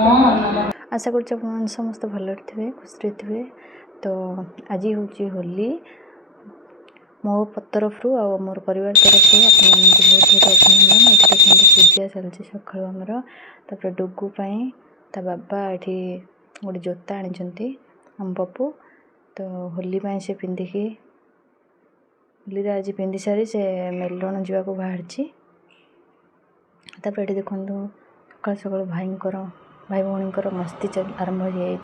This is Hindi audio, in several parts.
आशा कर समस्त भल थे खुशी थे। तो आज हूँ होली मो तरफ आ मोर परिवार तरफ आप बहुत बहुत अभिनंदन। ये देखते पूजा चलती सकालू आमर तापर डुगु ता बाबा ये गोटे जोता आनी आम पपू। तो होली से पिंधिकी होली आज पिंधि सारी से मेलण जावाक बाहरी। तापर ये देखु सकाल सकाल भाई भौणी मस्ती आरंभ हो जाए।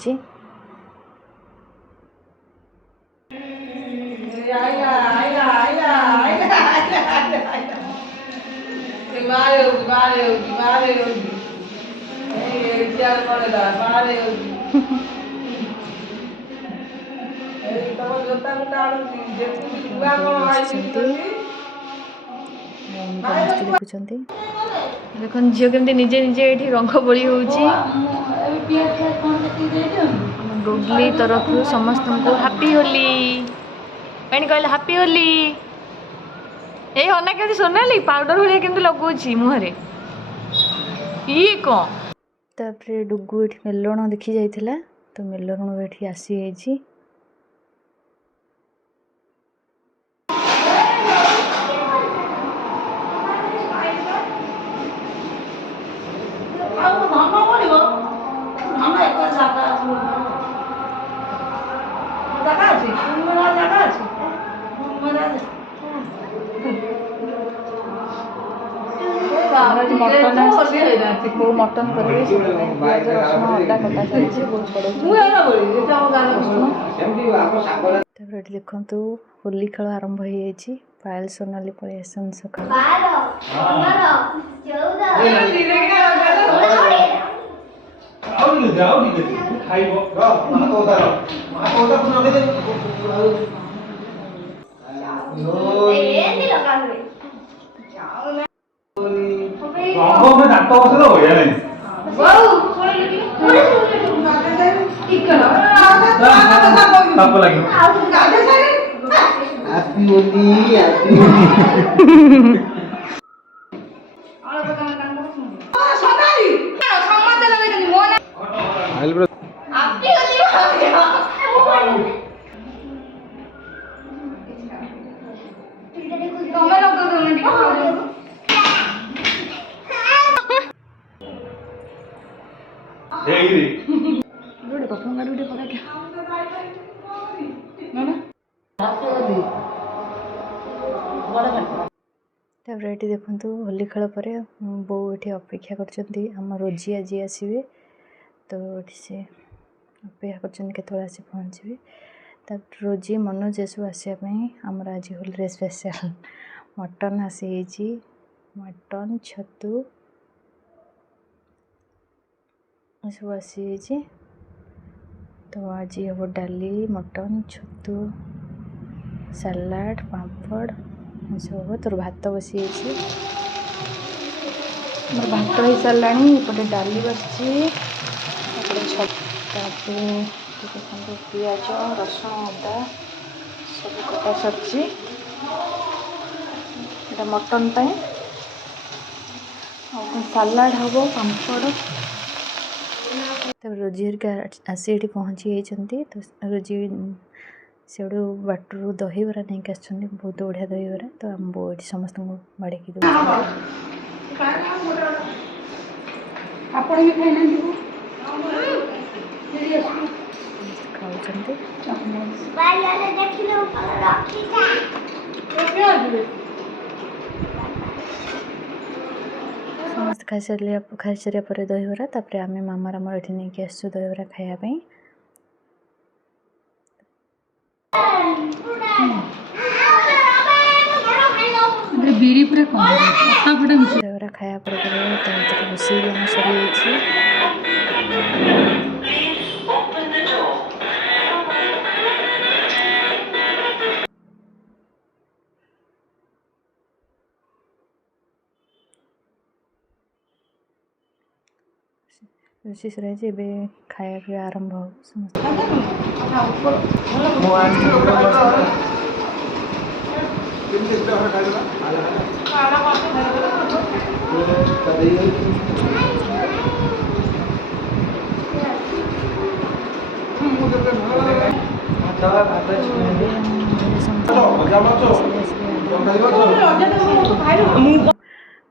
देखो झील केमती निजे निजे ये रंग बोली हो गुगली तरफ समस्त को हैप्पी होली पैनी कहले हैप्पी होली। ये अना के सोनाली पाउडर भाई केमती लगुच मुहरे ये कौन तापर डुगु ये मेलण देखी जाइए। तो मेलण ये आसी जाइए। मटन करेंगे प्याज रसुण अदा कटा चलती देखु होली खेल आरंभ हो जाए। पायल सोनाली पलि आसन सकाल ये देखु होली खेल पर बो ये अपेक्षा कर रोजी आज आसवे। तो से अपेक्षा कर आसी पहुँचे। तब रोजी मनोज सब आसवाई आमर आज होली स्पेशल मटन आसी मटन छतु सब आसी। तो आज हम डाली मटन छतु सलाड पापड़ सब। तोर भात बसी मोर भात हो सारा एपटे डाली बसी पियाज रसुण अदा सब कटा सरी मटन सलाड हम पापड़। तब रोजी हरिका आसी ये पहुँची जाती। तो रोजी से बाटर दहीबरा नहीं बहुत बढ़िया दहीबरा। तो आम बो ये समस्त बाड़े समस्त खाई सारा पर दहीबरा। तापर आम मामार आम ये नहीं आसु दहीबरा खायापी। बीरी पूरा दहीबरा खाया पर रोषे भी आम सरी रोषे सर खाया पीवा आरंभ हो ଏବେ ଆମ ଘରେ ସମସ୍ତେ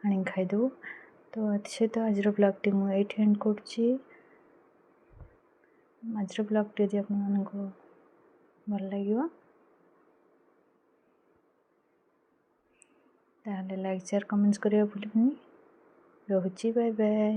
ଆଣିକି ଖାଇଦେବୁ। ତ ଏଥିସହିତ ଆଜିର ବ୍ଲଗ୍ଟି ମୁଁ ଏଇଠି ଏଣ୍ଡ କରୁଛି। ଆଜିର ବ୍ଲଗ୍ଟି ଯଦି ଆପଣମାନଙ୍କୁ ଭଲ ଲାଗିବ ତାହେଲେ ଲାଇକ୍ ସେୟାର କମେଣ୍ଟସ୍ କରିବା ଭୁଲିବେନି। ରହୁଛି, ବାଏ ବାଏ।